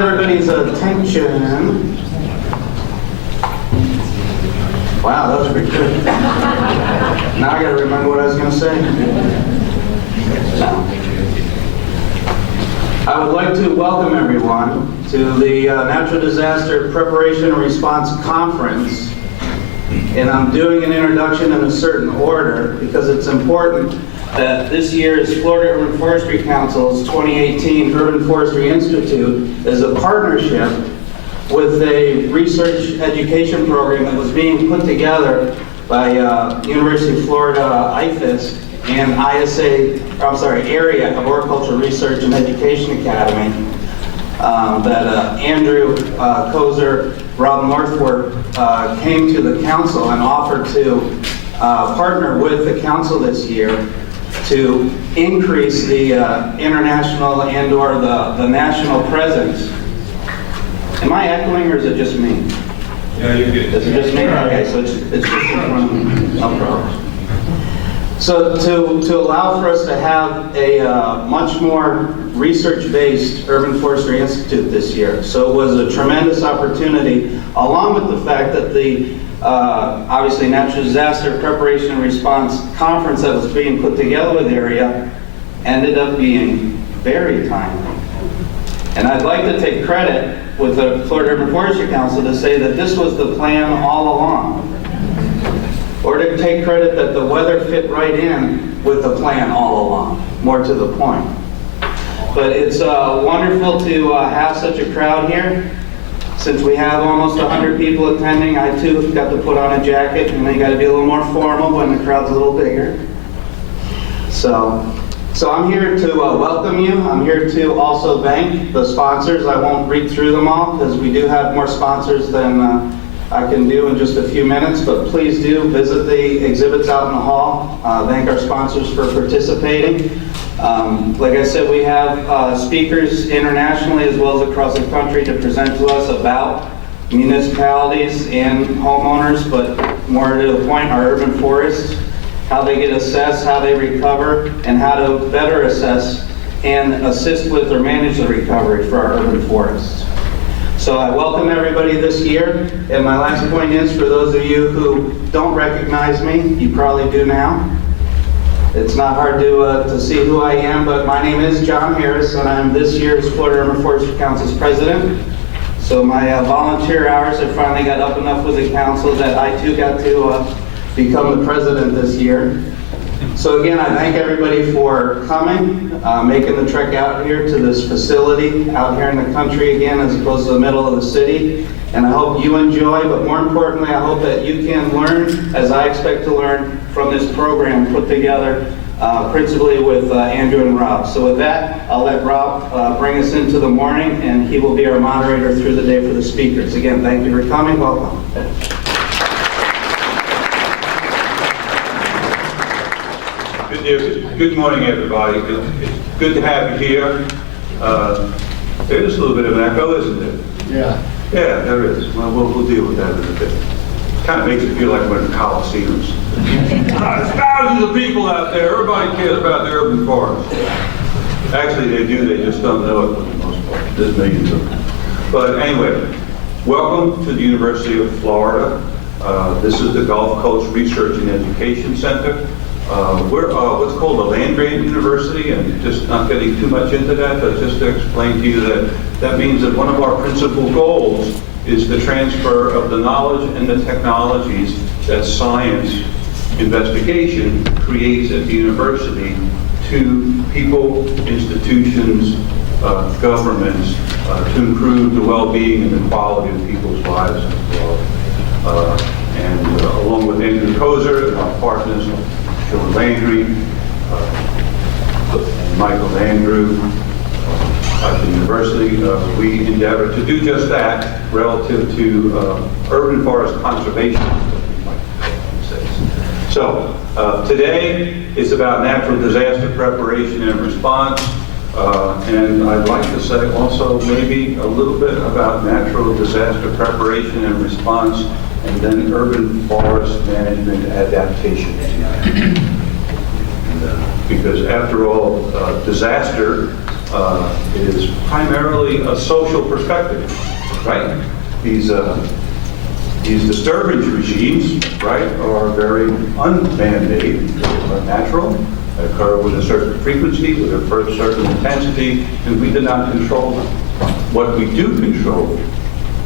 Everybody's attention. Wow, that was pretty good. Now I gotta remember what I was gonna say. I would like to welcome everyone to the Natural Disaster Preparation and Response Conference. And I'm doing an introduction in a certain order because it's important that this year's Florida Urban Forestry Council's 2018 Urban Forestry Institute is a partnership with a research education program that was being put together by University of Florida IFAS and Area of Horticultural Research and Education Academy that Andrew Kozer, Rob Northworth came to the council and offered to partner with the council this year to increase the international and or the national presence. Am I echoing or is it just me? Yeah, you're good. Is it just me? Okay, so it's just in front of me. No problem. So to allow for us to have a much more research-based Urban Forestry Institute this year. So it was a tremendous opportunity, along with the fact that the obviously Natural Disaster Preparation and Response Conference that was being put together with Area ended up being very timely. And I'd like to take credit with the Florida Urban Forestry Council to say that this was the plan all along. Or to take credit that the weather fit right in with the plan all along, more to the point. But it's wonderful to have such a crowd here. Since we have almost 100 people attending, I too got to put on a jacket, and they got to be a little more formal when the crowd's a little bigger. So I'm here to welcome you. I'm here to also thank the sponsors. I won't read through them all because we do have more sponsors than I can do in just a few minutes, but please do visit the exhibits out in the hall. Thank our sponsors for participating. Like I said, we have speakers internationally as well as across the country to present to us about municipalities and homeowners, but more to the point, our urban forests, how they get assessed, how they recover, and how to better assess and assist with or manage the recovery for our urban forests. So I welcome everybody this year, and my last point is, for those of you who don't recognize me, you probably do now. It's not hard to see who I am, but my name is John Harris, and I'm this year's Florida Urban Forestry Council's president. So my volunteer hours have finally got up enough with the council that I too got to become the president this year. So again, I thank everybody for coming, making the trek out here to this facility out here in the country again, as opposed to the middle of the city. And I hope you enjoy, but more importantly, I hope that you can learn, as I expect to learn, from this program put together principally with Andrew and Rob. So with that, I'll let Rob bring us into the morning, and he will be our moderator through the day for the speakers. Again, thank you for coming. Welcome. Good morning, everybody. It's good to have you here. There's a little bit of an echo, isn't there? Yeah. Yeah, there is. Well, we'll deal with that in a bit. Kind of makes it feel like we're in Coliseums. There's thousands of people out there. Everybody cares about the urban forest. Actually, they do. They just don't know it for the most part. There's millions of them. But anyway, welcome to the University of Florida. This is the Gulf Coast Research and Education Center. We're what's called a land-grant university, and just not getting too much into that, but just to explain to you that means that one of our principal goals is the transfer of the knowledge and the technologies that science investigation creates at the university to people, institutions, governments, to improve the well-being and the quality of people's lives as well. And along with Andrew Kozer and our partners, Sean Landry, Michael Andrew, at the university, we endeavor to do just that relative to urban forest conservation. So today is about natural disaster preparation and response, and I'd like to say also maybe a little bit about natural disaster preparation and response, and then urban forest management adaptation. Because after all, disaster is primarily a social perspective, right? These disturbance regimes, right, are very unman-made, are natural, occur with a certain frequency, with a certain intensity, and we do not control them. What we do control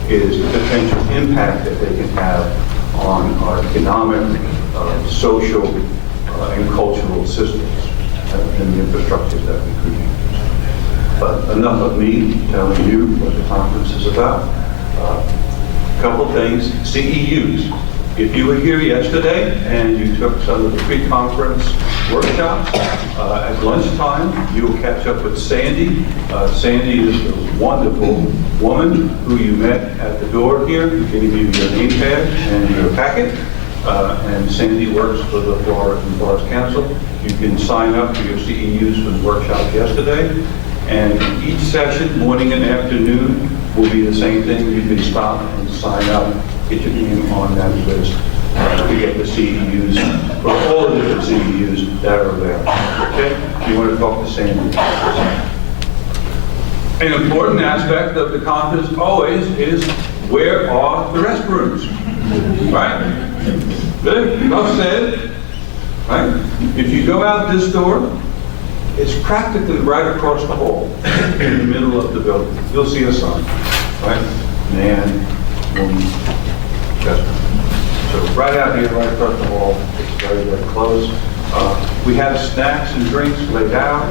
is the potential impact that they can have on our economic, social, and cultural systems and the infrastructures that we create. But enough of me telling you what the conference is about. Couple things, CEUs. If you were here yesterday and you took some of the pre-conference workshops, at lunchtime, you'll catch up with Sandy. Sandy is a wonderful woman who you met at the door here, who gave you your name tag and your packet. And Sandy works for the Florida and Forest Council. You can sign up for your CEUs for the workshop yesterday. And each session, morning and afternoon, will be the same thing. You can stop and sign up, get your name on that list to get the CEUs, for all the different CEUs that are there. Okay? You want to talk to Sandy. An important aspect of the conference always is, where are the restrooms? Right? Good? Enough said. Right? If you go out this door, it's practically right across the hall, in the middle of the building. You'll see a sign, right? Man, woman, restroom. So right out here, right across the hall, it's very, very close. We have snacks and drinks laid out.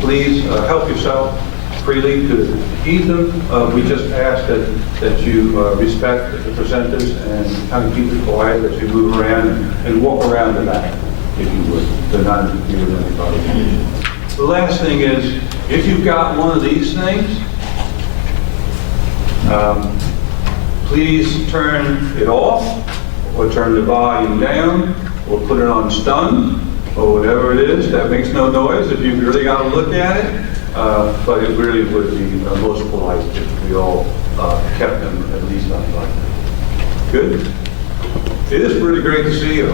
Please help yourself freely to eat them. We just ask that you respect the presenters and kind of keep it quiet as you move around and walk around the back, if you would. They're not interfering with anybody. The last thing is, if you've got one of these things, please turn it off, or turn the volume down, or put it on stun, or whatever it is that makes no noise if you really got to look at it. But it really would be most polite if we all kept them at least unplugged. Good? It is pretty great to see you.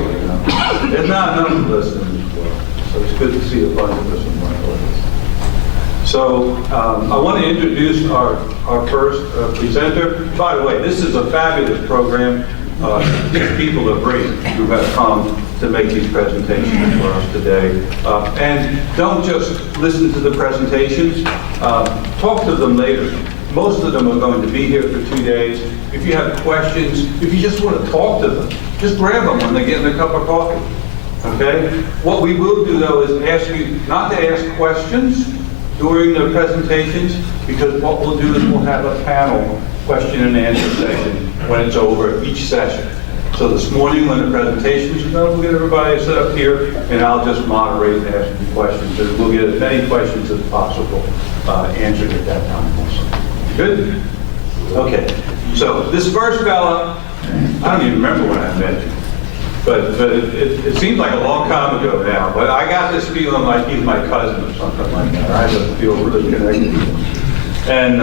There's not enough of us in this world, so it's good to see a bunch of us in one place. So I want to introduce our first presenter. By the way, this is a fabulous program. These people are great who have come to make these presentations for us today. And don't just listen to the presentations, talk to them later. Most of them are going to be here for 2 days. If you have questions, if you just want to talk to them, just grab them when they get in a cup of coffee, okay? What we will do, though, is ask you not to ask questions during the presentations, because what we'll do is we'll have a panel question and answer session when it's over each session. So this morning, when the presentations are done, we'll get everybody set up here, and I'll just moderate and ask you questions, and we'll get as many questions as possible answered at that time also. Good? Okay. So this first fella, I don't even remember when I met him, but it seems like a long time ago now, but I got this feeling like he's my cousin or something like that. I just feel really connected to him. And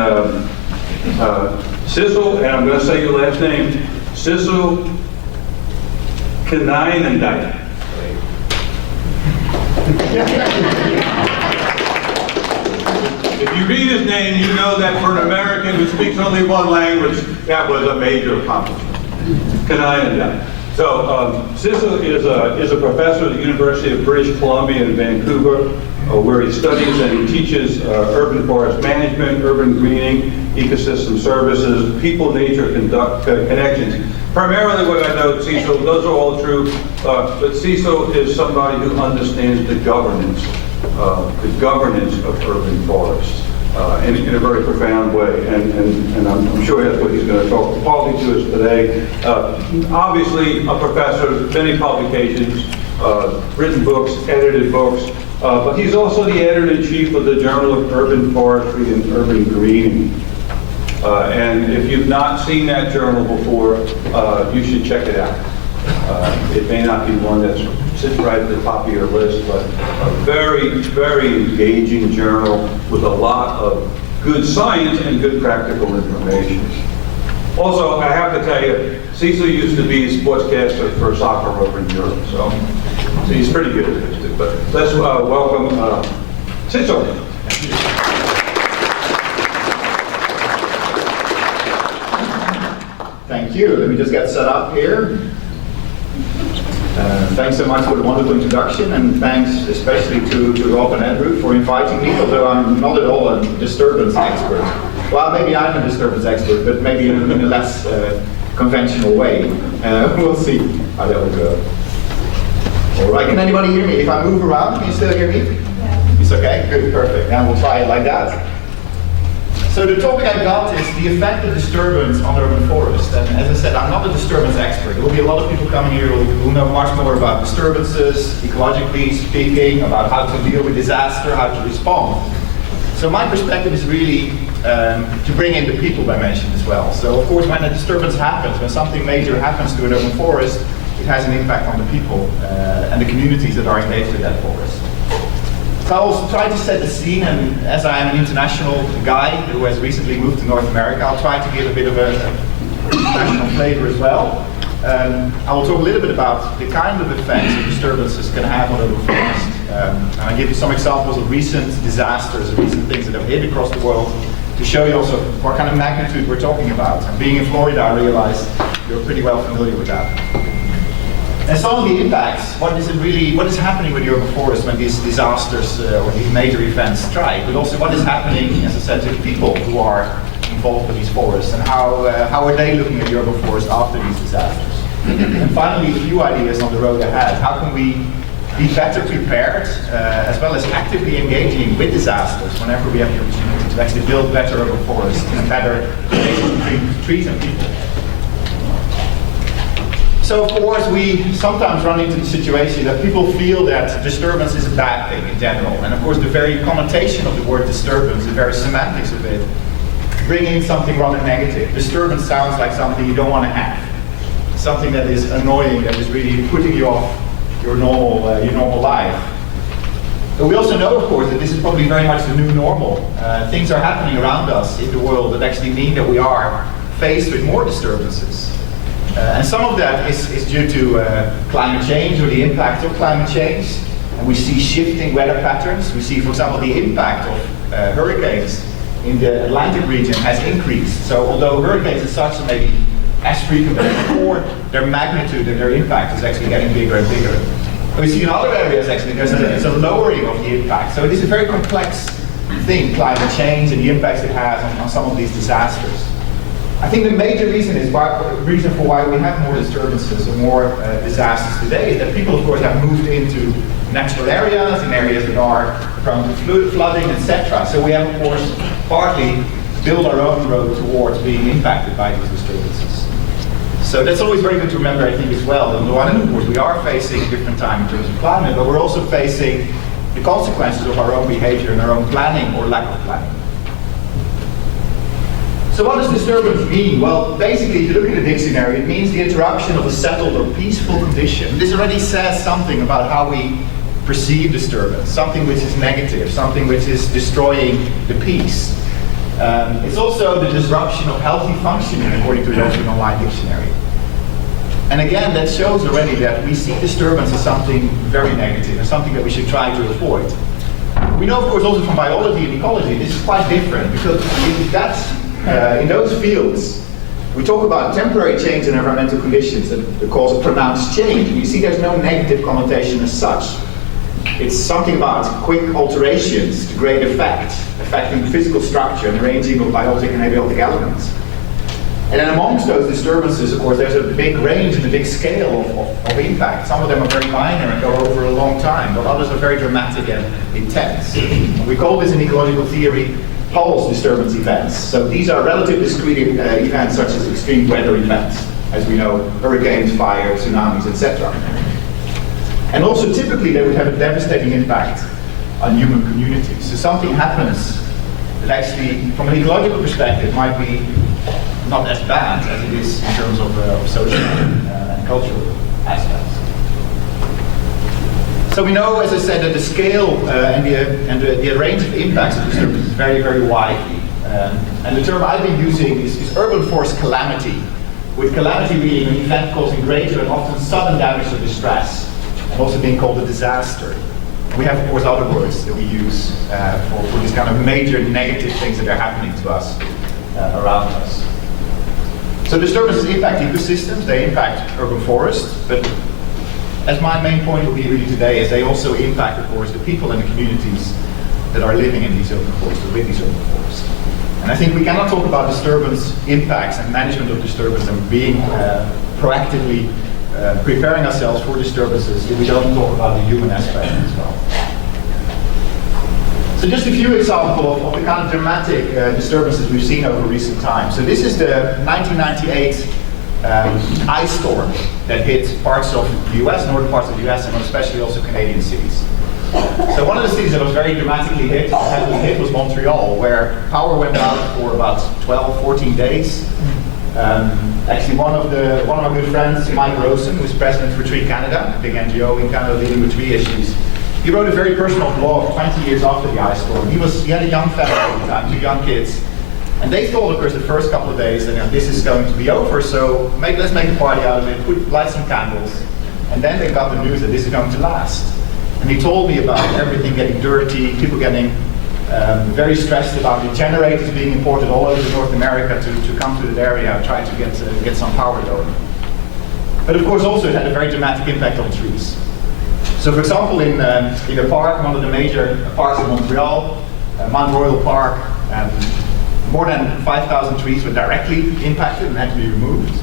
Cecil, and I'm going to say your last name, Cecil Konijnendijk. If you read his name, you know that for an American who speaks only one language, that was a major accomplishment. Konijnendijk. So Cecil is a professor at the University of British Columbia in Vancouver, where he studies and he teaches urban forest management, urban greening, ecosystem services, people-nature connections. Primarily what I know, Cecil, those are all true, but Cecil is somebody who understands the governance of urban forests in a very profound way, and I'm sure that's what he's going to talk partly to us today. Obviously, a professor, many publications, written books, edited books, but he's also the editor-in-chief of the Journal of Urban Forestry and Urban Greening. And if you've not seen that journal before, you should check it out. It may not be one that sits right at the top of your list, but a very, very engaging journal with a lot of good science and good practical information. Also, I have to tell you, Cecil used to be a sportscaster for soccer over in Europe, so he's pretty good at this too. But let's welcome Cecil. Thank you. Let me just get set up here. Thanks so much for the wonderful introduction, and thanks especially to Rob and Andrew for inviting me, although I'm not at all a disturbance expert. Well, maybe I'm a disturbance expert, but maybe in a less conventional way. We'll see how that will go. All right, can anybody hear me? If I move around, can you still hear me? Yeah. It's okay? Good, perfect. And we'll try it like that. So the topic I got is the effect of disturbance on urban forest. And as I said, I'm not a disturbance expert. There will be a lot of people coming here who know much more about disturbances, ecologically speaking, about how to deal with disaster, how to respond. So my perspective is really to bring in the people dimension as well. So of course, when a disturbance happens, when something major happens to an urban forest, it has an impact on the people and the communities that are engaged with that forest. So I'll try to set the scene, and as I am an international guy who has recently moved to North America, I'll try to give a bit of a international flavor as well. I will talk a little bit about the kind of effects that disturbances can have on urban forest. And I'll give you some examples of recent disasters, recent things that have hit across the world, to show you also what kind of magnitude we're talking about. And being in Florida, I realize you're pretty well familiar with that. And some of the impacts, what is happening with the urban forest when these disasters or these major events strike, but also what is happening, as I said, to the people who are involved with these forests, and how are they looking at the urban forest after these disasters. And finally, a few ideas on the road ahead. How can we be better prepared, as well as actively engaging with disasters whenever we have the opportunity to actually build better urban forests and better relations between trees and people. So of course, we sometimes run into the situation that people feel that disturbance is a bad thing in general. And of course, the very connotation of the word disturbance, the very semantics of it, bring in something rather negative. Disturbance sounds like something you don't want to have. Something that is annoying, that is really putting you off your normal life. But we also know, of course, that this is probably very much the new normal. Things are happening around us in the world that actually mean that we are faced with more disturbances. And some of that is due to climate change, or the impact of climate change. And we see shifting weather patterns. We see, for example, the impact of hurricanes in the Atlantic region has increased. So although hurricanes as such are maybe as frequent as before, their magnitude and their impact is actually getting bigger and bigger. And we see in other areas actually there's a lowering of the impact. So it is a very complex thing, climate change and the impacts it has on some of these disasters. I think the major reason for why we have more disturbances or more disasters today is that people, of course, have moved into natural areas, in areas that are prone to flooding, etc. So we have, of course, partly built our own road towards being impacted by these disturbances. So that's always very good to remember, I think, as well. On the one hand, of course, we are facing a different time in terms of climate, but we're also facing the consequences of our own behavior and our own planning or lack of planning. So what does disturbance mean? Well, basically, if you look at the dictionary, it means the interruption of a settled or peaceful condition. This already says something about how we perceive disturbance, something which is negative, something which is destroying the peace. It's also the disruption of healthy functioning, according to the Oxford Online Dictionary. And again, that shows already that we see disturbance as something very negative, as something that we should try to avoid. We know, of course, also from biology and ecology, this is quite different, because in those fields, we talk about temporary change in environmental conditions that cause a pronounced change. You see there's no negative connotation as such. It's something about quick alterations to great effect, affecting physical structure and arranging of biotic and abiotic elements. And then amongst those disturbances, of course, there's a big range and a big scale of impact. Some of them are very minor and go over a long time, but others are very dramatic and intense. We call this in ecological theory pulse disturbance events. So these are relative discrete events such as extreme weather events, as we know, hurricanes, fires, tsunamis, etc. And also typically they would have a devastating impact on human communities. So something happens that actually, from an ecological perspective, might be not as bad as it is in terms of social and cultural aspects. So we know, as I said, that the scale and the range of impacts of disturbance is very, very wide. And the term I've been using is urban forest calamity, with calamity being an event causing greater and often sudden damage or distress, and also being called a disaster. And we have, of course, other words that we use for these kind of major negative things that are happening to us around us. So disturbances impact ecosystems, they impact urban forests, but as my main point will be really today is they also impact, of course, the people and the communities that are living in these urban forests, or with these urban forests. And I think we cannot talk about disturbance impacts and management of disturbance and being proactively preparing ourselves for disturbances if we don't talk about the human aspect as well. So just a few examples of the kind of dramatic disturbances we've seen over recent times. So this is the 1998 ice storm that hit parts of the US, northern parts of the US, and especially also Canadian cities. So one of the cities that was very dramatically heavily hit was Montreal, where power went out for about 12, 14 days. Actually, one of my good friends, Mike Rosen, who's president for Tree Canada, a big NGO in Canada dealing with tree issues, he wrote a very personal blog 20 years after the ice storm. He had a young family at the time, 2 young kids, and they thought, of course, the first couple of days that this is going to be over, so let's make a party out of it, light some candles, and then they got the news that this is going to last. And he told me about everything getting dirty, people getting very stressed about the generators being imported all over North America to come to that area and try to get some power going. But of course also it had a very dramatic impact on trees. So for example in a park, one of the major parks in Montreal, Mount Royal Park, more than 5,000 trees were directly impacted and had to be removed.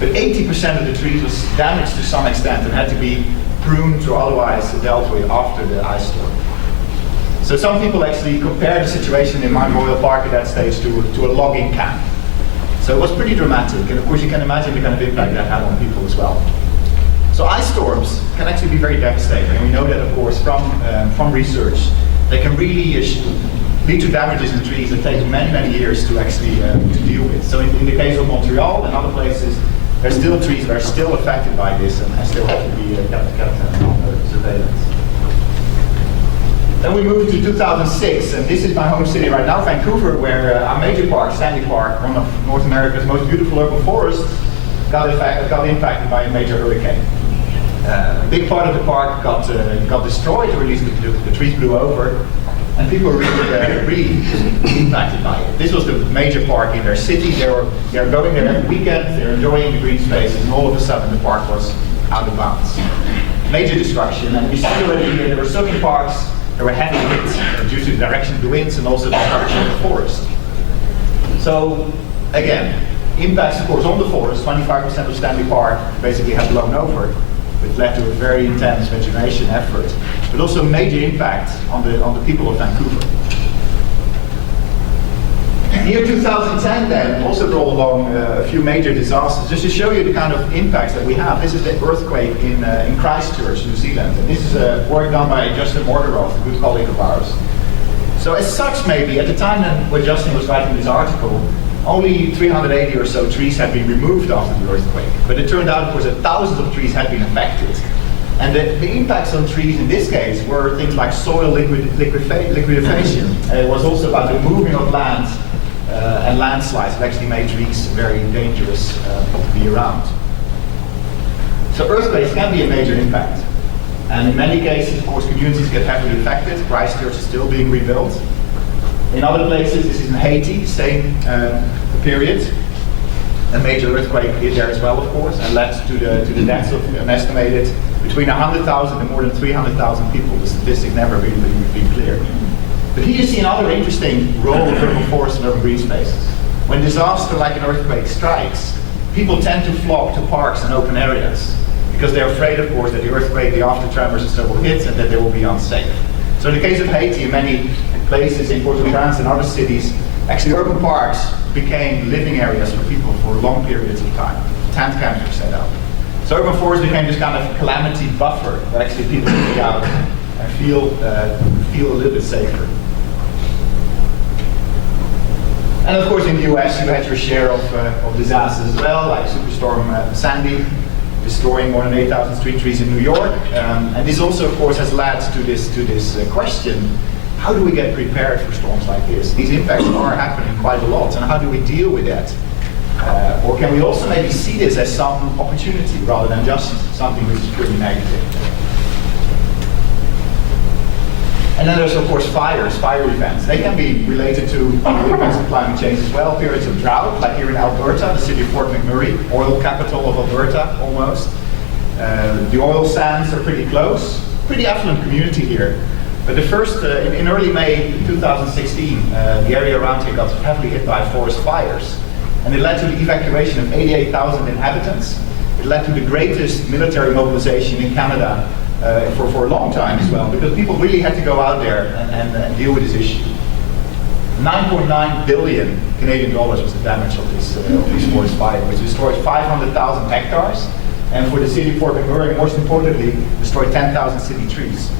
But 80% of the trees was damaged to some extent and had to be pruned or otherwise dealt with after the ice storm. So some people actually compare the situation in Mount Royal Park at that stage to a logging camp. So it was pretty dramatic, and of course you can imagine the kind of impact that had on people as well. So ice storms can actually be very devastating, and we know that of course from research. They can really lead to damages in trees that take many, many years to actually to deal with. So in the case of Montreal and other places, there's still trees that are still affected by this and still have to be kept under surveillance. Then we move to 2006, and this is my home city right now, Vancouver, where our major park, Stanley Park, one of North America's most beautiful urban forests, got impacted by a major hurricane. A big part of the park got destroyed, or at least the trees blew over, and people were really impacted by it. This was the major park in their city. They are going there every weekend, they're enjoying the green spaces, and all of a sudden the park was out of bounds. Major destruction, and we see already there were certain parks that were heavy hits due to the direction of the winds and also the destruction of the forest. So again, impacts of course on the forest. 25% of Stanley Park basically had blown over, which led to a very intense vegetation effort, but also major impact on the people of Vancouver. The year 2010 then also brought along a few major disasters. Just to show you the kind of impacts that we have. This is the earthquake in Christchurch, New Zealand. And this is work done by Justin Morderoth, a good colleague of ours. So as such, maybe, at the time when Justin was writing this article, only 380 or so trees had been removed after the earthquake. But it turned out, of course, that thousands of trees had been affected. And the impacts on trees in this case were things like soil liquefaction. It was also about the moving of land and landslides that actually made trees very dangerous to be around. So earthquakes can be a major impact. And in many cases, of course, communities get heavily affected. Christchurch is still being rebuilt. In other places, this is in Haiti, same period. A major earthquake hit there as well, of course, and led to the deaths of an estimated between 100,000 and more than 300,000 people. The statistics never really been clear. But here you see another interesting role of urban forests and urban green spaces. When disaster like an earthquake strikes, people tend to flock to parks and open areas because they're afraid, of course, that the earthquake, the after tremors, and so will hit and that they will be unsafe. So in the case of Haiti, in many places in Port-au-Prince and other cities, actually urban parks became living areas for people for long periods of time. Tent camps were set up. So urban forests became this kind of calamity buffer that actually people could be out and feel a little bit safer. And of course in the US you had your share of disasters as well, like Superstorm Sandy, destroying more than 8,000 street trees in New York. And this also of course has led to this question, how do we get prepared for storms like this? These impacts are happening quite a lot, and how do we deal with that? Or can we also maybe see this as some opportunity rather than just something which is purely negative? And then there's of course fire events. They can be related to the impacts of climate change as well. Periods of drought, like here in Alberta, the city of Fort McMurray, oil capital of Alberta almost. The oil sands are pretty close, pretty affluent community here. But the first, in early May 2016, the area around here got heavily hit by forest fires. And it led to the evacuation of 88,000 inhabitants. It led to the greatest military mobilization in Canada for a long time as well, because people really had to go out there and deal with this issue. 9.9 billion Canadian dollars was the damage of this forest fire, which destroyed 500,000 hectares, and for the city of Fort McMurray, most importantly, destroyed 10,000 city trees.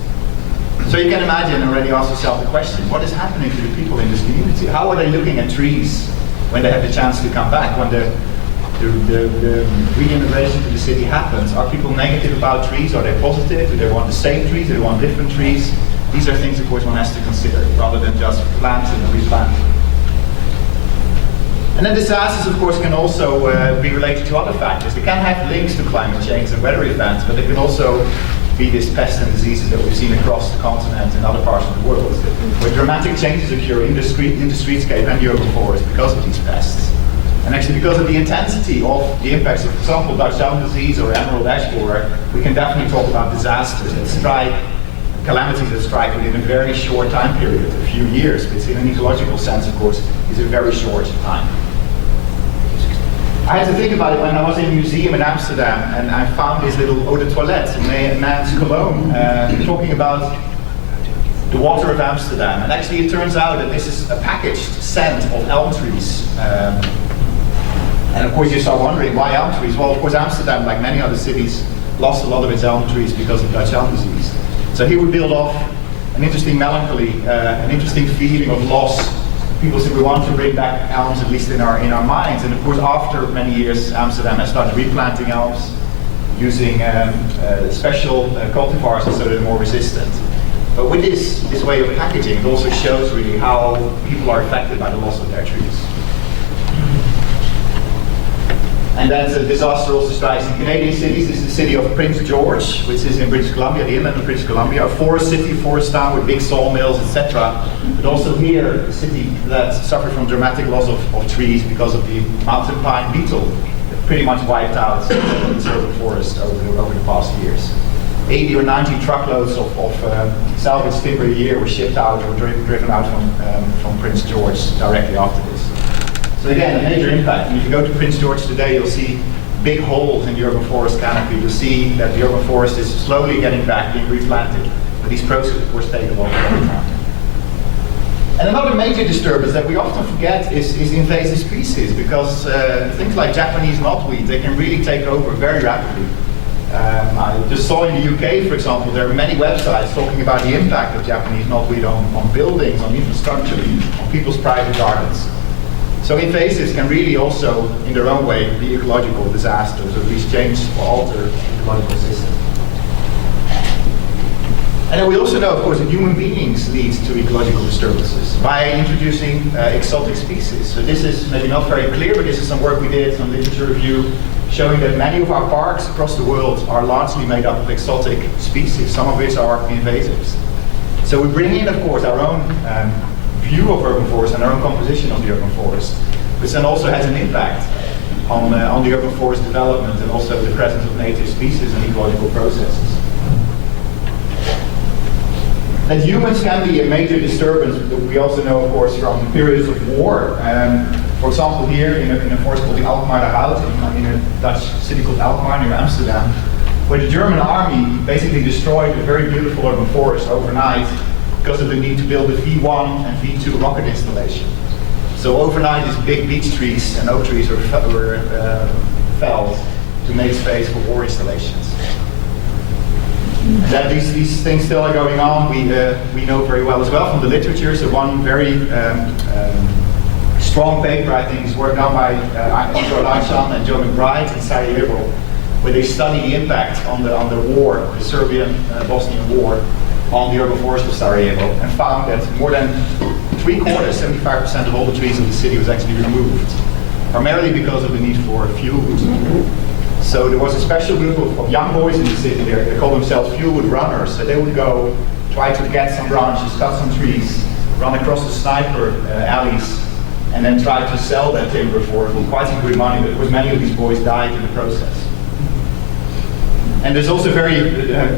So you can imagine, already ask yourself the question, what is happening to the people in this community? How are they looking at trees when they have the chance to come back, when the re-innovation to the city happens? Are people negative about trees? Are they positive? Do they want the same trees? Do they want different trees? These are things, of course, one has to consider, rather than just planting and replanting. And then disasters, of course, can also be related to other factors. They can have links to climate change and weather events, but they can also be these pests and diseases that we've seen across the continent and other parts of the world, where dramatic changes occur in the streetscape and the urban forest because of these pests. And actually, because of the intensity of the impacts of, for example, Dutch elm disease or emerald ash borer, we can definitely talk about disasters that strike, calamities that strike within a very short time period, a few years, which in an ecological sense, of course, is a very short time. I had to think about it when I was in a museum in Amsterdam, and I found this little eau de toilette, a man's cologne, talking about the water of Amsterdam. And actually it turns out that this is a packaged scent of elm trees. And of course you start wondering, why elm trees? Well, of course Amsterdam, like many other cities, lost a lot of its elm trees because of Dutch elm disease. So here we build off an interesting melancholy, an interesting feeling of loss. People say we want to bring back elms, at least in our minds. And of course, after many years, Amsterdam has started replanting elms, using special cultivars so they're more resistant. But with this way of packaging, it also shows really how people are affected by the loss of their trees. And then the disaster also strikes in Canadian cities. This is the city of Prince George, which is in British Columbia, the inland of British Columbia, a forest city, forest town with big sawmills, etc. But also here, a city that suffered from dramatic loss of trees because of the mountain pine beetle that pretty much wiped out the urban forest over the past years. 80 or 90 truckloads of salvaged timber a year were shipped out or driven out from Prince George directly after this. So again, a major impact. And if you go to Prince George today, you'll see big holes in the urban forest canopy. You'll see that the urban forest is slowly getting back, being replanted. But these processes, of course, take a long time. And another major disturbance that we often forget is invasive species, because things like Japanese knotweed, they can really take over very rapidly. I just saw in the UK, for example, there are many websites talking about the impact of Japanese knotweed on buildings, on infrastructure, on people's private gardens. So invasives can really also, in their own way, be ecological disasters, or at least change or alter the ecological system. And then we also know, of course, that human beings lead to ecological disturbances by introducing exotic species. So this is maybe not very clear, but this is some work we did, some literature review, showing that many of our parks across the world are largely made up of exotic species, some of which are invasives. So we bring in, of course, our own view of urban forest and our own composition of the urban forest, which then also has an impact on the urban forest development and also the presence of native species and ecological processes. That humans can be a major disturbance, we also know, of course, from periods of war. For example, here in a forest called the Alkmaar Hout, in a Dutch city called Alkmaar near Amsterdam, where the German army basically destroyed a very beautiful urban forest overnight because of the need to build a V1 and V2 rocket installation. So overnight, these big beech trees and oak trees were felled to make space for war installations. And that these things still are going on, we know very well as well from the literature. So one very strong paper, I think, is work done by Igor Lajcan and Joe McBride in Sarajevo, where they study the impact on the war, the Serbian-Bosnian war, on the urban forest of Sarajevo, and found that more than 3/4, 75% of all the trees in the city was actually removed, primarily because of the need for fuel wood. So there was a special group of young boys in the city there. They called themselves fuel wood runners. So they would go try to get some branches, cut some trees, run across the sniper alleys, and then try to sell that timber for quite some good money, but of course many of these boys died in the process. And there's also a very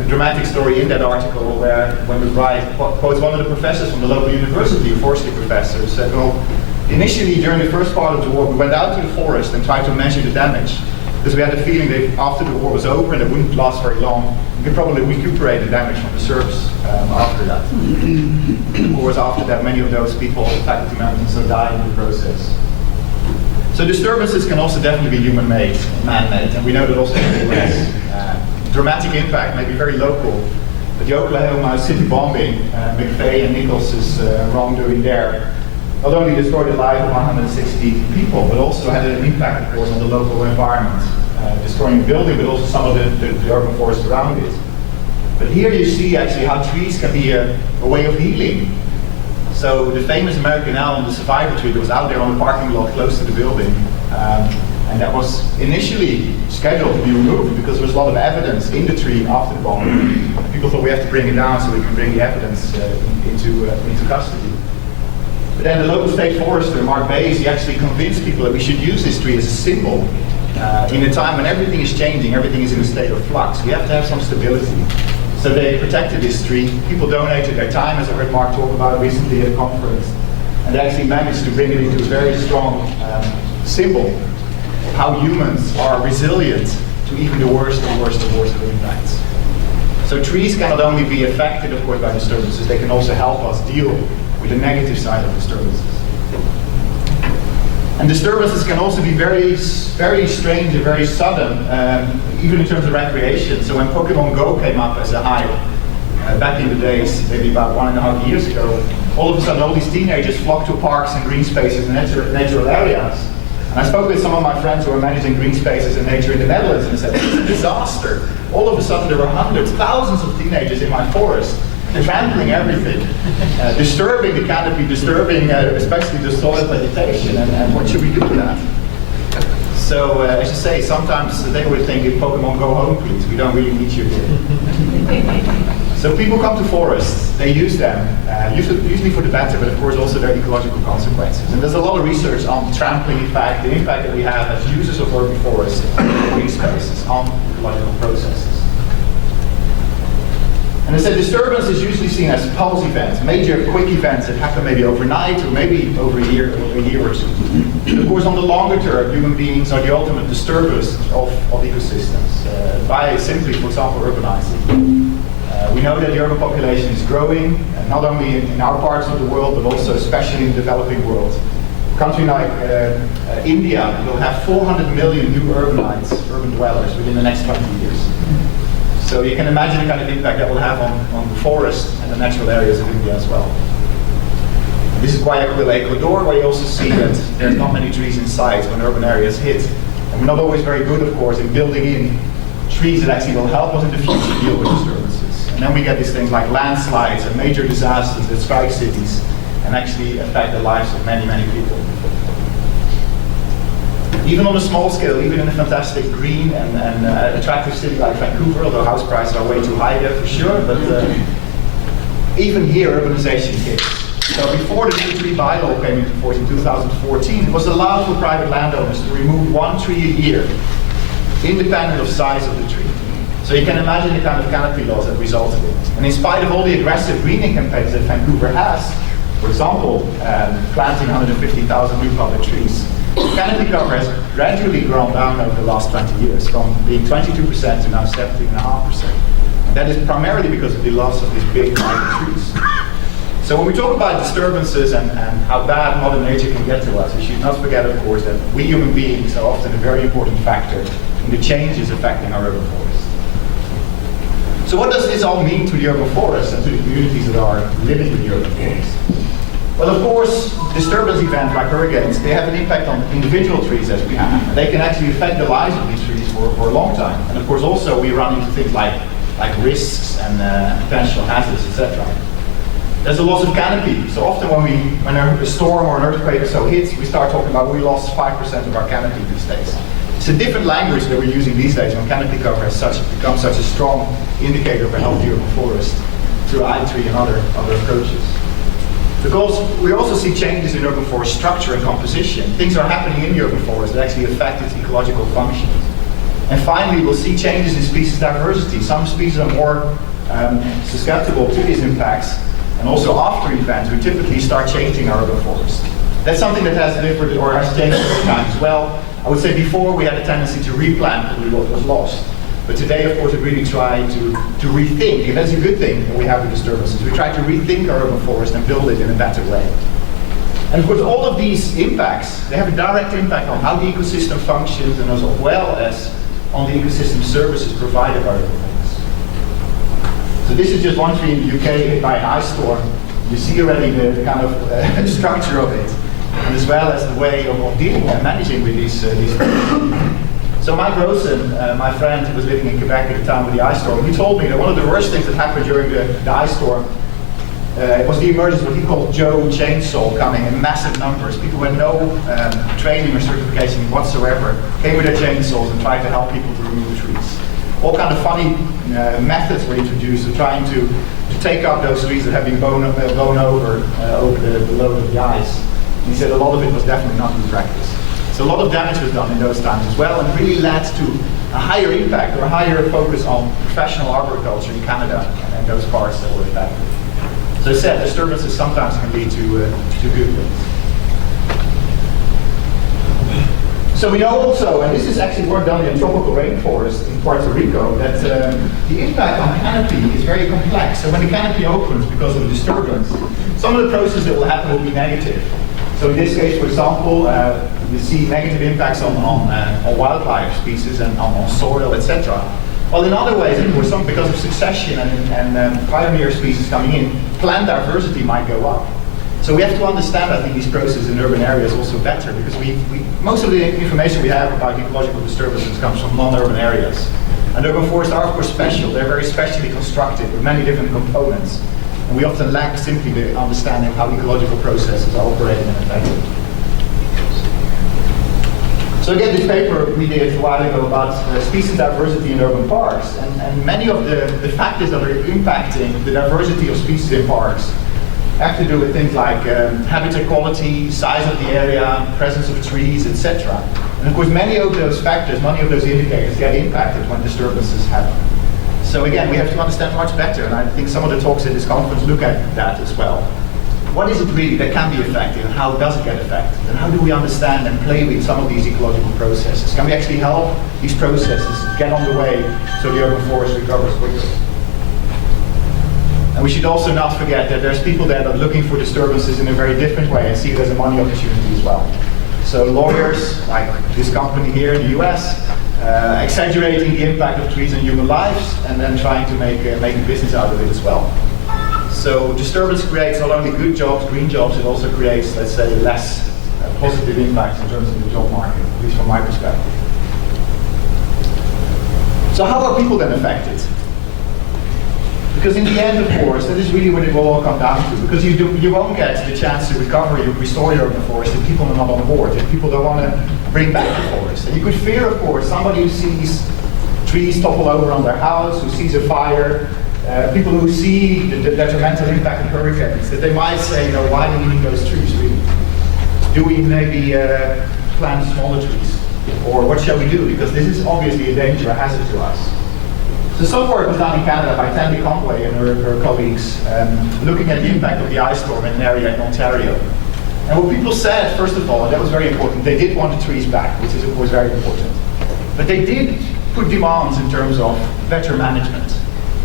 dramatic story in that article where, when we write, quotes one of the professors from the local university, a forestry professor, said, well, initially during the first part of the war, we went out to the forest and tried to measure the damage, because we had the feeling that after the war was over and it wouldn't last very long, we could probably recuperate the damage from the service after that. Of course, after that, many of those people, faculty members, so died in the process. So disturbances can also definitely be human-made, man-made, and we know that also in the US. Dramatic impact, maybe very local, but the Oklahoma City bombing, McVeigh and Nichols' wrongdoing there, not only destroyed the life of 160 people, but also had an impact, of course, on the local environment, destroying the building, but also some of the urban forest around it. But here you see actually how trees can be a way of healing. So the famous American elm, the survivor tree, that was out there on the parking lot close to the building, and that was initially scheduled to be removed because there was a lot of evidence in the tree after the bombing. People thought we have to bring it down so we can bring the evidence into custody. But then the local state forester, Mark Bayes, he actually convinced people that we should use this tree as a symbol. In a time when everything is changing, everything is in a state of flux, we have to have some stability. So they protected this tree. People donated their time, as I heard Mark talk about recently at a conference. And they actually managed to bring it into a very strong symbol of how humans are resilient to even the worst of impacts. So trees cannot only be affected, of course, by disturbances, they can also help us deal with the negative side of disturbances. And disturbances can also be very, very strange and very sudden, even in terms of recreation. So when Pokemon Go came up as a hype, back in the days, maybe about 1.5 years ago, all of a sudden all these teenagers flocked to parks and green spaces and natural areas. And I spoke with some of my friends who are managing green spaces and nature in the Netherlands and said, it's a disaster. All of a sudden there were hundreds, thousands of teenagers in my forest, trampling everything, disturbing the canopy, disturbing especially the soil vegetation, and what should we do with that? So, as you say, sometimes they would think, if Pokemon go home please, we don't really need you here. So people come to forests, they use them, usually for the better, but of course also their ecological consequences. And there's a lot of research on trampling impact, the impact that we have as users of urban forests, green spaces, on ecological processes. And I said disturbance is usually seen as pulse events, major quick events that happen maybe overnight or maybe over a year or two. But of course on the longer term, human beings are the ultimate disturbers of ecosystems by simply, for example, urbanizing. We know that the urban population is growing, not only in our parts of the world, but also especially in the developing world. A country like India will have 400 million new urban dwellers within the next 20 years. So you can imagine the kind of impact that will have on the forest and the natural areas of India as well. This is Guayaquil, Ecuador, where you also see that there's not many trees in sight when urban areas hit. And we're not always very good, of course, in building in trees that actually will help us in the future deal with disturbances. And then we get these things like landslides and major disasters that strike cities and actually affect the lives of many, many people. Even on a small scale, even in a fantastic green and attractive city like Vancouver, although house prices are way too high there for sure, but even here urbanization hits. So before the new tree bylaw came into force in 2014, it was allowed for private landowners to remove 1 tree a year, independent of size of the tree. So you can imagine the kind of canopy laws that resulted in it. And in spite of all the aggressive greening campaigns that Vancouver has, for example, planting 150,000 new public trees, the canopy cover has gradually grown down over the last 20 years, from being 22% to now 17.5%. And that is primarily because of the loss of these big private trees. So when we talk about disturbances and how bad Mother Nature can get to us, we should not forget, of course, that we human beings are often a very important factor in the changes affecting our urban forests. So what does this all mean to the urban forests and to the communities that are living in the urban forests? Well, of course, disturbance events like hurricanes, they have an impact on individual trees as we have. They can actually affect the lives of these trees for a long time. And of course also we run into things like risks and potential hazards, etc. There's a loss of canopy. So often when a storm or an earthquake or so hits, we start talking about we lost 5% of our canopy these days. It's a different language that we're using these days when canopy cover has become such a strong indicator of a healthy urban forest. through iTree and other approaches. Because we also see changes in urban forest structure and composition. Things are happening in the urban forest that actually affect its ecological functions. And finally, we'll see changes in species diversity. Some species are more susceptible to these impacts, and also after events, we typically start changing our urban forest. That's something that has differed or has changed over time as well. I would say before we had a tendency to replant probably what was lost. But today, of course, we really try to rethink, and that's a good thing when we have the disturbances. We try to rethink our urban forest and build it in a better way. And of course, all of these impacts, they have a direct impact on how the ecosystem functions and as well as on the ecosystem services provided by urban forests. So this is just one tree in the UK hit by an ice storm. You see already the kind of structure of it, and as well as the way of dealing and managing with these trees. So Mike Rosen, my friend who was living in Quebec at the time with the ice storm, he told me that one of the worst things that happened during the ice storm was the emergence of what he called Joe chainsaw coming in massive numbers. People with no training or certification whatsoever came with their chainsaws and tried to help people to remove trees. All kind of funny methods were introduced of trying to take up those trees that had been blown over the load of the ice. And he said a lot of it was definitely not good practice. So a lot of damage was done in those times as well, and really led to a higher impact or a higher focus on professional arboriculture in Canada and those parts that were affected. So I said, disturbances sometimes can lead to good things. So we know also, and this is actually work done in a tropical rainforest in Puerto Rico, that the impact on canopy is very complex. So when the canopy opens because of a disturbance, some of the processes that will happen will be negative. So in this case, for example, you see negative impacts on wildlife species and on soil, etc. While in other ways, of course, because of succession and pioneer species coming in, plant diversity might go up. So we have to understand, I think, these processes in urban areas also better, because most of the information we have about ecological disturbances comes from non-urban areas. And urban forests are, of course, special. They're very specially constructed with many different components. And we often lack simply the understanding of how ecological processes are operating and affected. So again, this paper we did a while ago about species diversity in urban parks, and many of the factors that are impacting the diversity of species in parks have to do with things like habitat quality, size of the area, presence of trees, etc. And of course, many of those factors, many of those indicators get impacted when disturbances happen. So again, we have to understand much better, and I think some of the talks at this conference look at that as well. What is it really that can be affected, and how does it get affected? And how do we understand and play with some of these ecological processes? Can we actually help these processes get on the way so the urban forest recovers quicker? And we should also not forget that there's people that are looking for disturbances in a very different way and see it as a money opportunity as well. So lawyers, like this company here in the US, exaggerating the impact of trees on human lives and then trying to make a business out of it as well. So disturbance creates not only good jobs, green jobs, it also creates, let's say, less positive impacts in terms of the job market, at least from my perspective. So how are people then affected? Because in the end, of course, that is really what it will all come down to. Because you won't get the chance to restore your urban forest if people are not on board, if people don't want to bring back the forest. And you could fear, of course, somebody who sees trees topple over on their house, who sees a fire, people who see the detrimental impact of hurricanes, that they might say, you know, why do we need those trees really? Do we maybe plant smaller trees? Or what shall we do? Because this is obviously a danger, a hazard to us. So some work was done in Canada by Tandy Conway and her colleagues, looking at the impact of the ice storm in an area in Ontario. And what people said, first of all, and that was very important, they did want the trees back, which is of course very important. But they did put demands in terms of better management,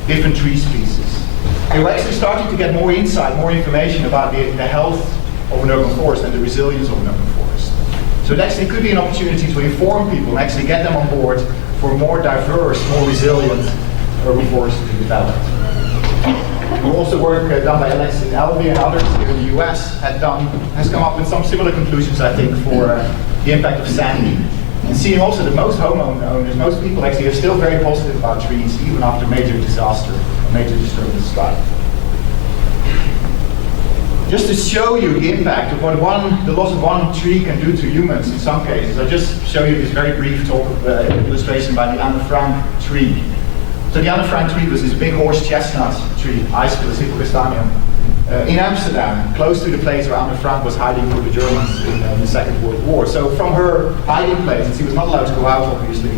different tree species. They were actually starting to get more insight, more information about the health of an urban forest and the resilience of an urban forest. So it actually could be an opportunity to inform people and actually get them on board for a more diverse, more resilient urban forest to be developed. Also work done by Alexis Alvey and others here in the US has come up with some similar conclusions, I think, for the impact of Sandy. And seeing also that most homeowners, most people actually are still very positive about trees, even after major disaster, major disturbance strike. Just to show you the impact of what the loss of one tree can do to humans in some cases, I'll just show you this very brief illustration by the Anne Frank tree. So the Anne Frank tree was this big horse chestnut tree, Aesculus hippocastanium, in Amsterdam, close to the place where Anne Frank was hiding for the Germans in the Second World War. So from her hiding place, and she was not allowed to go out obviously,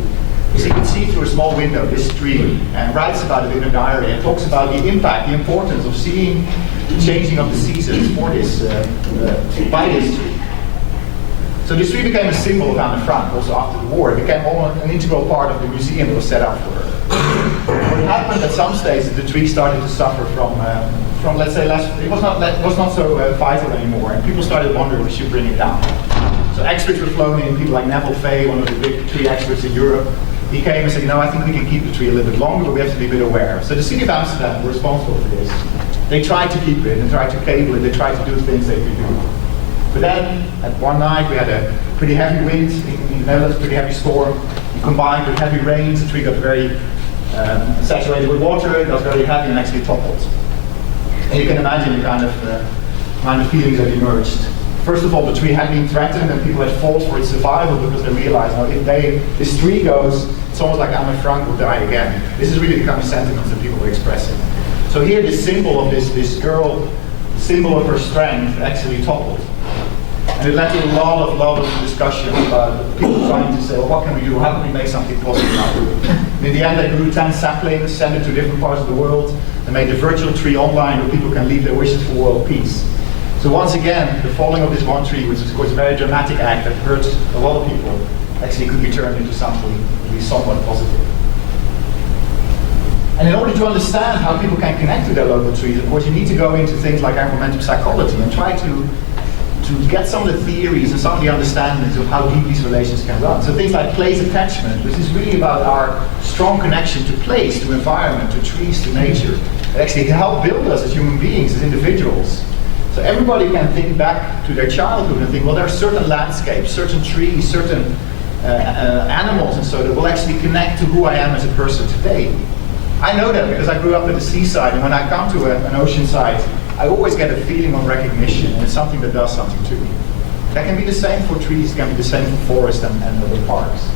she could see through a small window this tree and writes about it in her diary and talks about the impact, the importance of seeing the changing of the seasons for this, by this tree. So this tree became a symbol of Anne Frank also after the war. It became almost an integral part of the museum that was set up for her. What happened at some stage is the tree started to suffer from let's say it was not so vital anymore, and people started wondering if we should bring it down. So experts were flown in, people like Neville Fay, one of the big tree experts in Europe. He came and said, you know, I think we can keep the tree a little bit longer, but we have to be a bit aware. So the city of Amsterdam were responsible for this. They tried to keep it and tried to cable it, they tried to do things they could do. But then, at one night, we had a pretty heavy wind in the Netherlands, pretty heavy storm. Combined with heavy rains, the tree got very saturated with water, it got very heavy and actually toppled. And you can imagine the kind of feelings that emerged. First of all, the tree had been threatened and people had fought for its survival because they realized, now, if this tree goes, it's almost like Anne Frank will die again. This is really the kind of sentiments that people were expressing. So here, this symbol of this girl, the symbol of her strength, actually toppled. And it led to a lot of discussion about people trying to say, well, what can we do? How can we make something positive out of it? And in the end, they grew 10 saplings, sent it to different parts of the world. They made a virtual tree online where people can leave their wishes for world peace. So once again, the falling of this one tree, which is of course a very dramatic act that hurt a lot of people, actually could be turned into something at least somewhat positive. And in order to understand how people can connect to their local trees, of course, you need to go into things like environmental psychology and try to get some of the theories and some of the understandings of how deep these relations can run. So things like place attachment, which is really about our strong connection to place, to environment, to trees, to nature. It actually can help build us as human beings, as individuals. So everybody can think back to their childhood and think, well, there are certain landscapes, certain trees, certain animals and so that will actually connect to who I am as a person today. I know that because I grew up at the seaside, and when I come to an ocean site, I always get a feeling of recognition, and it's something that does something to me. That can be the same for trees, it can be the same for forests and other parks.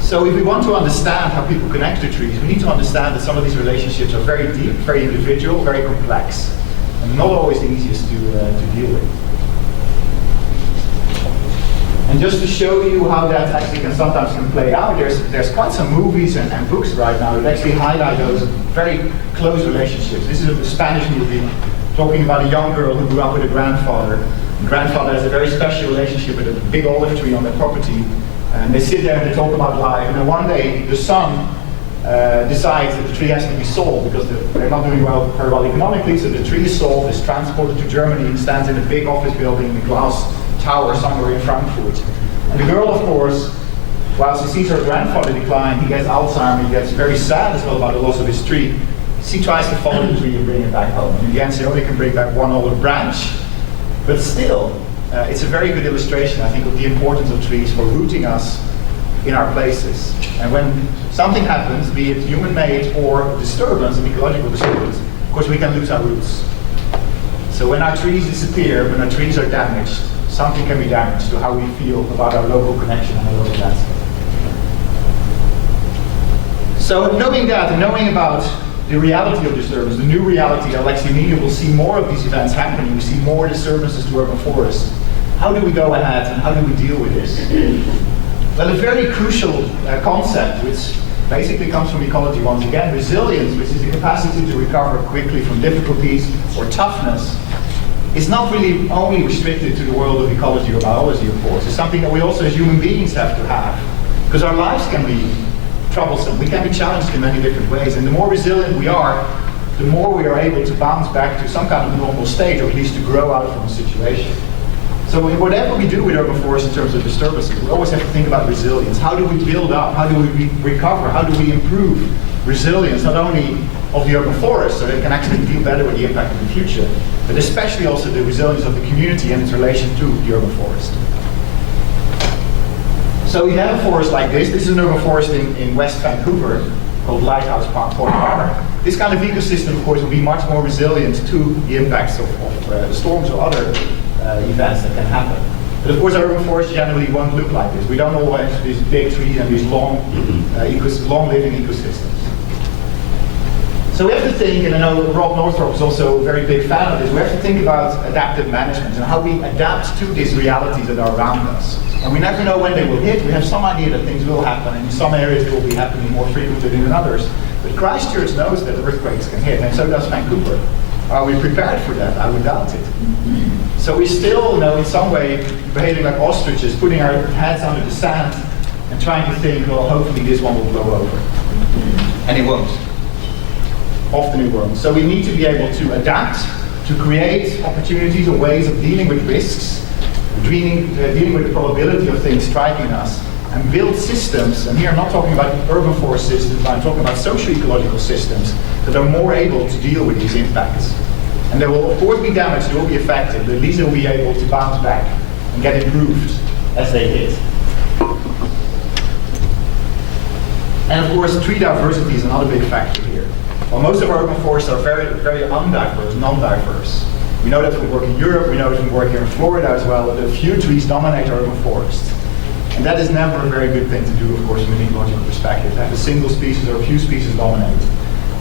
So if we want to understand how people connect to trees, we need to understand that some of these relationships are very deep, very individual, very complex, and not always the easiest to deal with. And just to show you how that actually sometimes can play out, there's quite some movies and books right now that actually highlight those very close relationships. This is a Spanish movie talking about a young girl who grew up with a grandfather. The grandfather has a very special relationship with a big olive tree on their property. And they sit there and they talk about life. And then one day, the son decides that the tree has to be sold because they're not doing very well economically. So the tree is sold, is transported to Germany, and stands in a big office building, a glass tower somewhere in Frankfurt. And the girl, of course, while she sees her grandfather decline, he gets Alzheimer's, he gets very sad as well about the loss of his tree. She tries to follow the tree and bring it back home. And in the end, she only can bring back one olive branch. But still, it's a very good illustration, I think, of the importance of trees for rooting us in our places. And when something happens, be it human-made or disturbance, an ecological disturbance, of course we can lose our roots. So when our trees disappear, when our trees are damaged, something can be damaged to how we feel about our local connection and our local landscape. So knowing that and knowing about the reality of disturbance, the new reality that will actually mean we will see more of these events happening, we see more disturbances to urban forests, how do we go ahead and how do we deal with this? Well, a very crucial concept, which basically comes from ecology once again, resilience, which is the capacity to recover quickly from difficulties or toughness, is not really only restricted to the world of ecology or biology, of course. It's something that we also as human beings have to have, because our lives can be troublesome. We can be challenged in many different ways, and the more resilient we are, the more we are able to bounce back to some kind of normal state, or at least to grow out from a situation. So whatever we do with urban forests in terms of disturbances, we always have to think about resilience. How do we build up? How do we recover? How do we improve resilience, not only of the urban forest, so they can actually deal better with the impact in the future, but especially also the resilience of the community and its relation to the urban forest. So we have a forest like this. This is an urban forest in West Vancouver called Lighthouse Point Park. This kind of ecosystem, of course, will be much more resilient to the impacts of storms or other events that can happen. But of course, our urban forests generally won't look like this. We don't always have these big trees and these long living ecosystems. So we have to think, and I know Rob Northrop is also a very big fan of this, we have to think about adaptive management and how we adapt to these realities that are around us. And we never know when they will hit. We have some idea that things will happen, and in some areas they will be happening more frequently than in others. But Christchurch knows that earthquakes can hit, and so does Vancouver. Are we prepared for that? I would doubt it. So we still, in some way, behaving like ostriches, putting our heads under the sand and trying to think, well, hopefully this one will blow over. And it won't. Often it won't. So we need to be able to adapt, to create opportunities or ways of dealing with risks, dealing with the probability of things striking us, and build systems, and here I'm not talking about urban forest systems, but I'm talking about socio-ecological systems that are more able to deal with these impacts. And there will of course be damage, they will be affected, but at least they'll be able to bounce back and get improved as they hit. And of course, tree diversity is another big factor here. While most of our urban forests are very, very undiverse, non-diverse. We know that from work in Europe, we know that from work here in Florida as well, that a few trees dominate our urban forests. And that is never a very good thing to do, of course, from an ecological perspective, to have a single species or a few species dominate.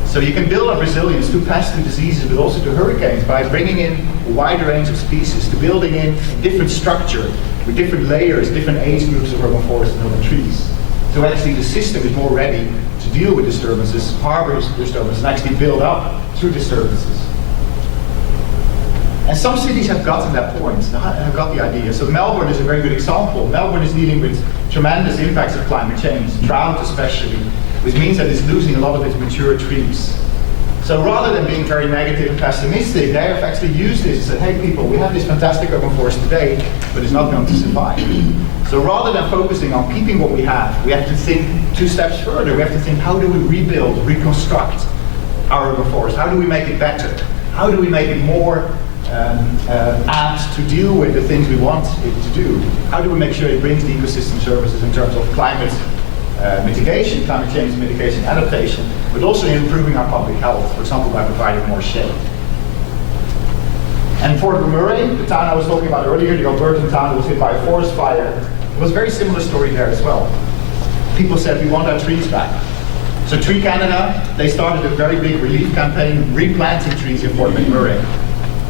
So you can build up resilience to pests, to diseases, but also to hurricanes by bringing in a wide range of species, to building in a different structure with different layers, different age groups of urban forests and urban trees. So actually the system is more ready to deal with disturbances, harbor disturbances, and actually build up through disturbances. And some cities have gotten that point, have got the idea. So Melbourne is a very good example. Melbourne is dealing with tremendous impacts of climate change, drought especially, which means that it's losing a lot of its mature trees. So rather than being very negative and pessimistic, they have actually used this and said, hey people, we have this fantastic urban forest today, but it's not going to survive. So rather than focusing on keeping what we have to think 2 steps further. We have to think, how do we rebuild, reconstruct our urban forest? How do we make it better? How do we make it more apt to deal with the things we want it to do? How do we make sure it brings the ecosystem services in terms of climate mitigation, climate change mitigation, adaptation, but also improving our public health, for example, by providing more shade. And for Murray, the town I was talking about earlier, the Albertan town that was hit by a forest fire, it was a very similar story there as well. People said, we want our trees back. So Tree Canada, they started a very big relief campaign, replanting trees in Fort McMurray,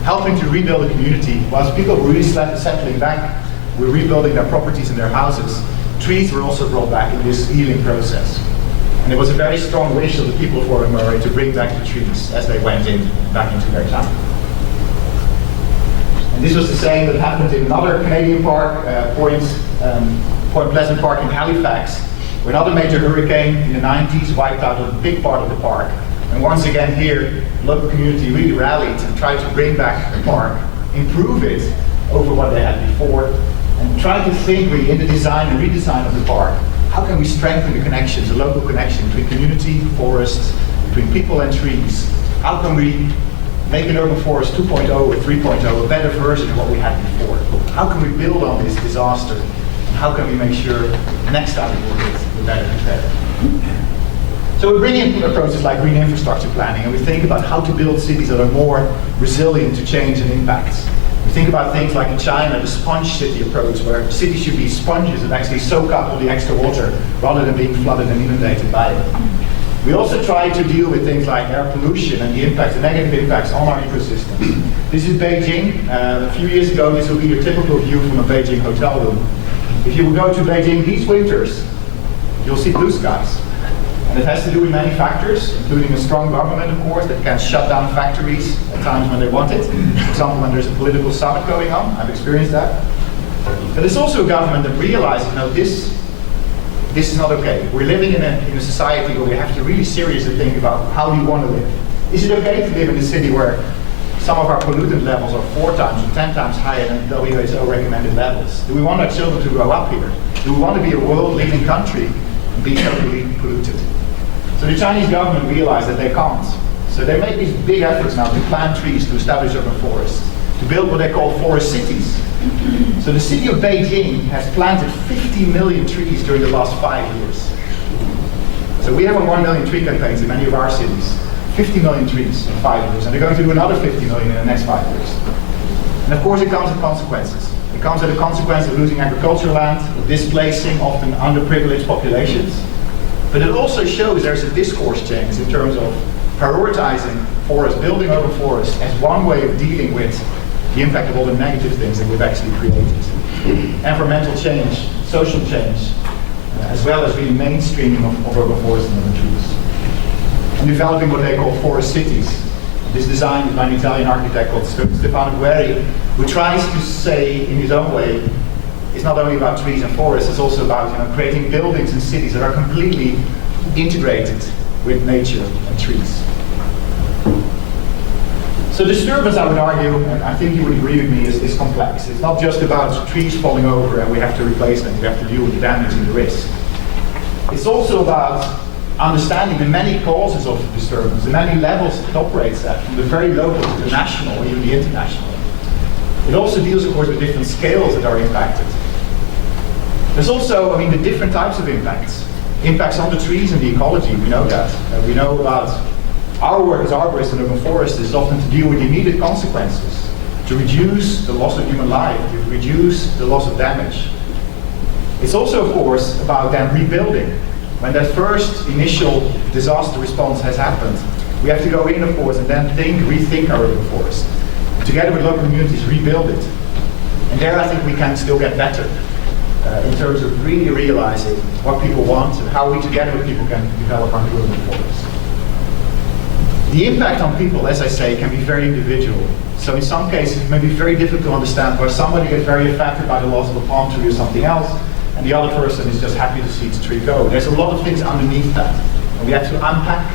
helping to rebuild the community. Whilst people were really settling back, were rebuilding their properties and their houses, trees were also brought back in this healing process. And it was a very strong wish of the people of Fort McMurray to bring back the trees as they went back into their town. And this was the same that happened in another Canadian park, Point Pleasant Park in Halifax, where another major hurricane in the 90s wiped out a big part of the park. And once again here, the local community really rallied and tried to bring back the park, improve it over what they had before, and try to think really in the design and redesign of the park, how can we strengthen the connections, the local connection between community, forests, between people and trees? How can we make an urban forest 2.0 or 3.0 a better version of what we had before? How can we build on this disaster? And how can we make sure next time we work it, we're better prepared? So we bring in approaches like green infrastructure planning, and we think about how to build cities that are more resilient to change and impacts. We think about things like in China, the sponge city approach, where cities should be sponges that actually soak up all the extra water rather than being flooded and inundated by it. We also try to deal with things like air pollution and the impacts, the negative impacts on our ecosystems. This is Beijing. A few years ago, this will be your typical view from a Beijing hotel room. If you go to Beijing these winters, you'll see blue skies. And it has to do with many factors, including a strong government, of course, that can shut down factories at times when they want it. For example, when there's a political summit going on, I've experienced that. But it's also a government that realizes, this is not okay. We're living in a society where we have to really seriously think about how we want to live. Is it okay to live in a city where some of our pollutant levels are 4 times or 10 times higher than WHO recommended levels? Do we want our children to grow up here? Do we want to be a world-leading country and be totally polluted? So the Chinese government realized that they can't. So they make these big efforts now to plant trees, to establish urban forests, to build what they call forest cities. So the city of Beijing has planted 50 million trees during the last 5 years. So we have a 1 million tree campaigns in many of our cities. 50 million trees in 5 years, and they're going to do another 50 million in the next 5 years. And of course it comes with consequences. It comes with the consequence of losing agricultural land, of displacing often underprivileged populations. But it also shows there's a discourse change in terms of prioritizing forest, building urban forest as one way of dealing with the impact of all the negative things that we've actually created. Environmental change, social change, as well as really mainstreaming of urban forests and urban trees. And developing what they call forest cities. This design is by an Italian architect called Stefano Guerri, who tries to say in his own way, it's not only about trees and forests, it's also about creating buildings and cities that are completely integrated with nature and trees. So disturbance, I would argue, and I think you would agree with me, is complex. It's not just about trees falling over and we have to replace them, we have to deal with the damage and the risk. It's also about understanding the many causes of disturbance, the many levels it operates at, from the very local to the national or even the international. It also deals, of course, with different scales that are impacted. There's also, the different types of impacts. Impacts on the trees and the ecology, we know that. We know about our work as arborists in urban forests is often to deal with immediate consequences, to reduce the loss of human life, to reduce the loss of damage. It's also, of course, about then rebuilding. When that first initial disaster response has happened, we have to go in, of course, and then rethink our urban forest. Together with local communities, rebuild it. And there I think we can still get better in terms of really realizing what people want and how we together with people can develop our urban forest. The impact on people, as I say, can be very individual. So in some cases, it may be very difficult to understand where somebody gets very affected by the loss of a palm tree or something else, and the other person is just happy to see the tree go. There's a lot of things underneath that. And we have to unpack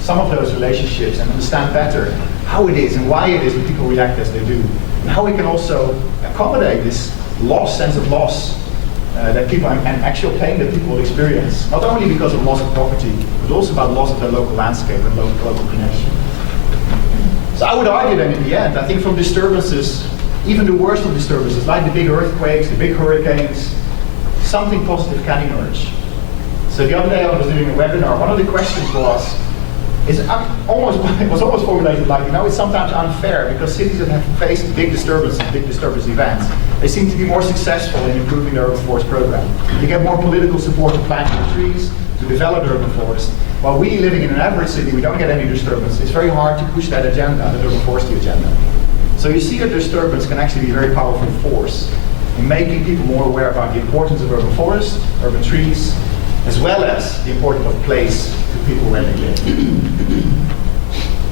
some of those relationships and understand better how it is and why it is that people react as they do. And how we can also accommodate this sense of loss that people, and actual pain that people will experience, not only because of loss of property, but also about loss of their local landscape and local connection. So I would argue that in the end, I think from disturbances, even the worst of disturbances, like the big earthquakes, the big hurricanes, something positive can emerge. So the other day I was doing a webinar, one of the questions was, it was almost formulated like, it's sometimes unfair because cities that have faced big disturbance events, they seem to be more successful in improving their urban forest program. They get more political support to plant more trees, to develop the urban forest. While we living in an average city, we don't get any disturbance. It's very hard to push that agenda, the urban forestry agenda. So you see that disturbance can actually be a very powerful force in making people more aware about the importance of urban forests, urban trees, as well as the importance of place to people where they live.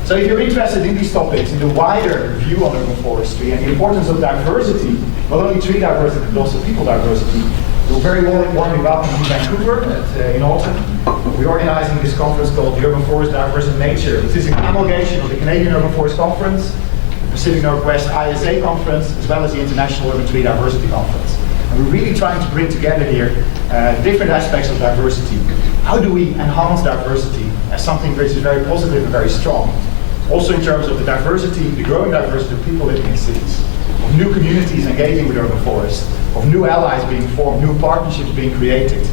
So if you're interested in these topics, in the wider view on urban forestry and the importance of diversity, not only tree diversity, but also people diversity, we're very warmly welcome in Vancouver in autumn. We're organizing this conference called the Urban Forest Diverse in Nature. This is an amalgamation of the Canadian Urban Forest Conference, the Pacific Northwest ISA Conference, as well as the International Urban Tree Diversity Conference. And we're really trying to bring together here different aspects of diversity. How do we enhance diversity as something which is very positive and very strong? Also in terms of the diversity, the growing diversity of people living in cities, of new communities engaging with urban forests, of new allies being formed, new partnerships being created.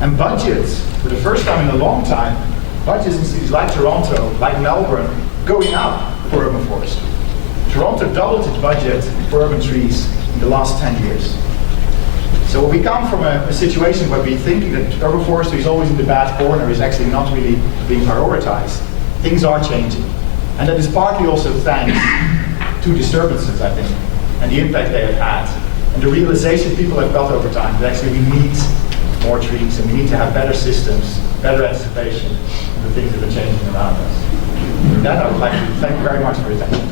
And budgets, for the first time in a long time, budgets in cities like Toronto, like Melbourne, going up for urban forestry. Toronto doubled its budget for urban trees in the last 10 years. So we come from a situation where we're thinking that urban forestry is always in the bad corner, is actually not really being prioritized. Things are changing. And that is partly also thanks to disturbances, I think, and the impact they have had. And the realization people have got over time that actually we need more trees and we need to have better systems, better anticipation of the things that are changing around us. With that, I would like to thank you very much for your attention.